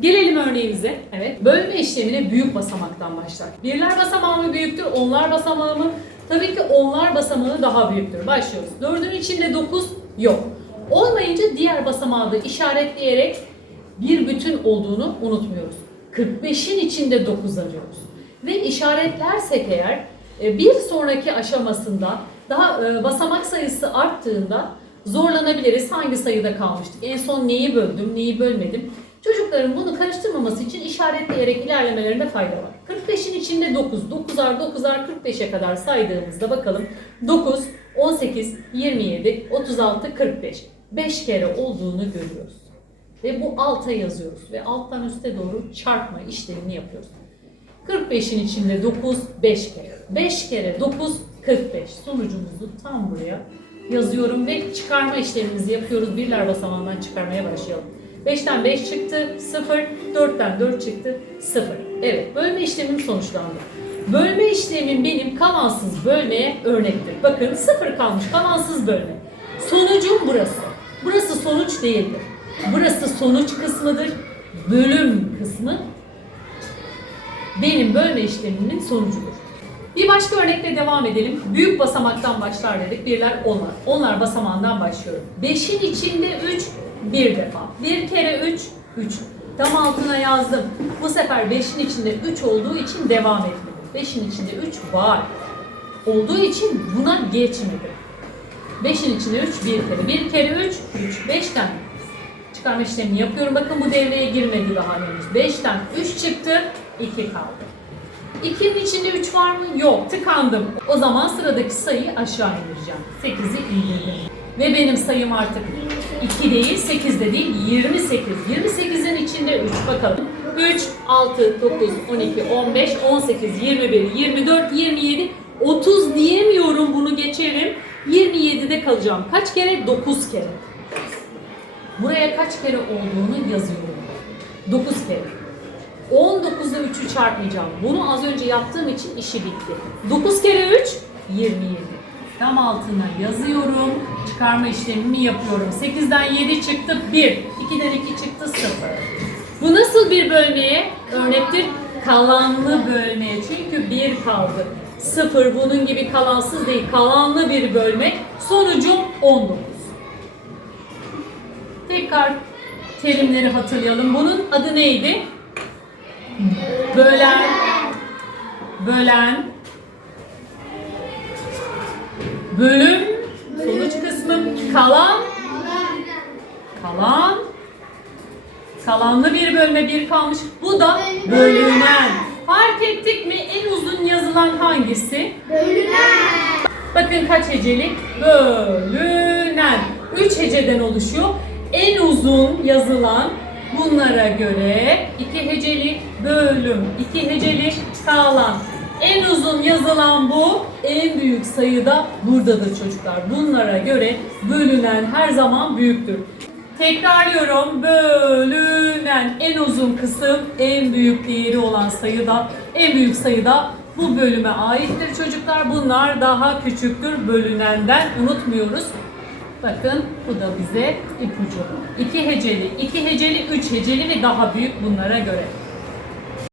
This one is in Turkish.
Gelelim örneğimize. Evet. Bölme işlemine büyük basamaktan başlar. Birler basamağı mı büyüktür, onlar basamağı mı? Tabii ki onlar basamağı daha büyüktür. Başlıyoruz. Dördün içinde 9 yok. Olmayınca diğer basamağı da işaretleyerek bir bütün olduğunu unutmuyoruz. 45'in içinde 9 arıyoruz. Ve işaretlersek eğer e, bir sonraki aşamasında daha e, basamak sayısı arttığında zorlanabiliriz. Hangi sayıda kalmıştık? En son neyi böldüm, neyi bölmedim? Çocukların bunu karıştırmaması için işaretleyerek ilerlemelerinde fayda var. 45'in içinde 9, 9'ar 9'ar 45'e kadar saydığımızda bakalım 9, 18, 27, 36, 45. 5 kere olduğunu görüyoruz. Ve bu alta yazıyoruz ve alttan üste doğru çarpma işlemini yapıyoruz. 45'in içinde 9, 5 kere. 5 kere 9, 45. Sonucumuzu tam buraya yazıyorum ve çıkarma işlemimizi yapıyoruz. Birler basamağından çıkarmaya başlayalım. 5'ten 5 çıktı, 0. 4'ten 4 çıktı, 0. Evet, bölme işlemim sonuçlandı. Bölme işlemim benim kalansız bölmeye örnektir. Bakın 0 kalmış kalansız bölme. Sonucum burası. Burası sonuç değildir. Burası sonuç kısmıdır. Bölüm kısmı benim bölme işlemimin sonucudur. Bir başka örnekle devam edelim. Büyük basamaktan başlar dedik. Birler onlar. Onlar basamağından başlıyorum. 5'in içinde 3 bir defa. Bir kere 3, 3. Tam altına yazdım. Bu sefer 5'in içinde 3 olduğu için devam etmedim. 5'in içinde 3 var. Olduğu için buna geçmedim. 5'in içinde 3 bir kere. Bir kere 3, 3. 5'ten çıkarma işlemini yapıyorum. Bakın bu devreye girmedi daha henüz. 5'ten 3 çıktı, 2 kaldı. 2'nin içinde 3 var mı? Yok. Tıkandım. O zaman sıradaki sayıyı aşağı indireceğim. 8'i indirdim. Ve benim sayım artık 2 değil, 8 de değil, 28. 28'in içinde 3. Bakalım. 3, 6, 9, 12, 15, 18, 21, 24, 27, 30 diyemiyorum bunu geçerim. 27'de kalacağım. Kaç kere? 9 kere. Buraya kaç kere olduğunu yazıyorum. 9 kere. 19'da 3'ü çarpmayacağım. Bunu az önce yaptığım için işi bitti. 9 kere 3, 27. Tam altına yazıyorum. Çıkarma işlemimi yapıyorum. 8'den 7 çıktı 1. 2'den 2 çıktı 0. Bu nasıl bir bölmeye örnektir? Kalanlı bölmeye. Çünkü 1 kaldı. 0 bunun gibi kalansız değil. Kalanlı bir bölme. Sonucum 19. Tekrar terimleri hatırlayalım. Bunun adı neydi? Bölen, bölen, bölüm, sonuç kısmı, kalan, kalan, kalanlı bir bölme bir kalmış. Bu da bölünen. Fark ettik mi en uzun yazılan hangisi? Bakın kaç hecelik? Bölünen. Üç heceden oluşuyor. En uzun yazılan bunlara göre iki heceli bölüm, iki heceli kalan. En uzun yazılan bu, en büyük sayıda buradadır çocuklar. Bunlara göre bölünen her zaman büyüktür. Tekrarlıyorum. Bölünen en uzun kısım en büyük değeri olan sayıda, en büyük sayıda bu bölüme aittir çocuklar. Bunlar daha küçüktür bölünenden unutmuyoruz. Bakın bu da bize ipucu. İki heceli, iki heceli, üç heceli ve daha büyük bunlara göre.